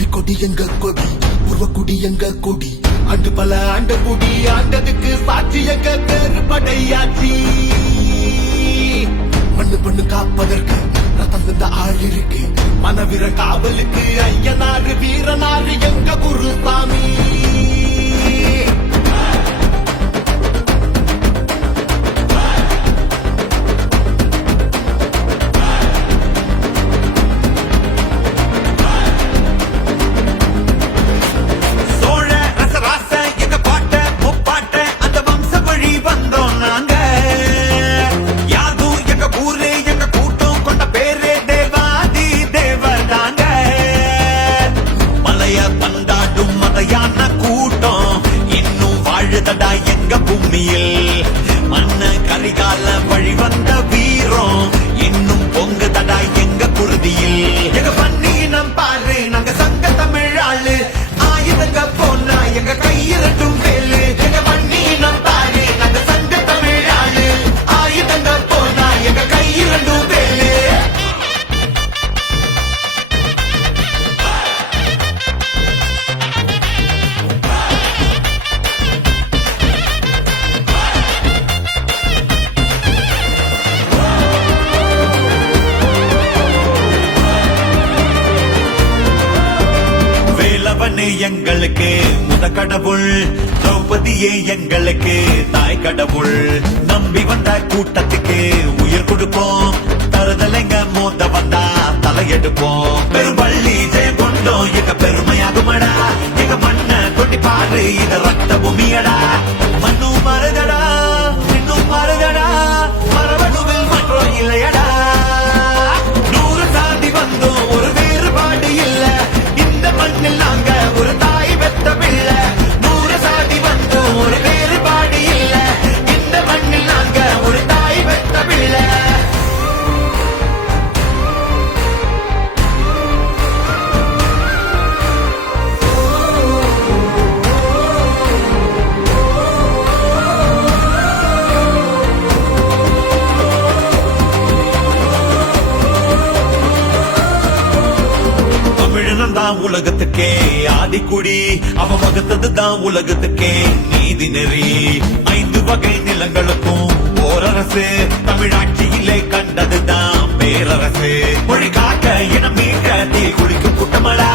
புலிக்கொடி எங்க கொடி உருவக்குடி எங்க கொடி. அண்டு பல ஆண்ட குடி ஆண்டதுக்கு சாட்சி எங்க பேரு படையாச்சி மண்ணு பண்ணு காப்பதற்கு ரத்தம் தந்த ஆள் இருக்கு. மனவிர காவலுக்கு ஐயனாறு வீரனாறு எங்க குருசாமி? எங்க பூமியில் மண்ண கரிகால வழிவந்த வீரம். வேலவனே எங்களுக்கு முத கடவுள். திரௌபதியே எங்களுக்கு தாய் கடவுள். நம்பி வந்த கூட்டத்துக்கு உயிர் கொடுப்போம். தருதலைங்க மூத்த வந்தா தலையெடுப்போம். பெரும்பள்ளி ஜெயம் கொண்டோம். எங்க பெருமையாகுமடா. எங்க மண்ண கொட்டி பாரு. இத ரத்த பூமியடா. தான் உலகத்துக்கே. ஆதிக்குடி அவ வகுத்தது தான் உலகத்துக்கே. நீதி நெறி ஐந்து வகை நிலங்களுக்கும் ஓரரசு. தமிழாட்சியிலே கண்டது தான் பேரரசு. மொழி காக்க இனம் மீட்க தீ குளிக்கும் குட்டமலா.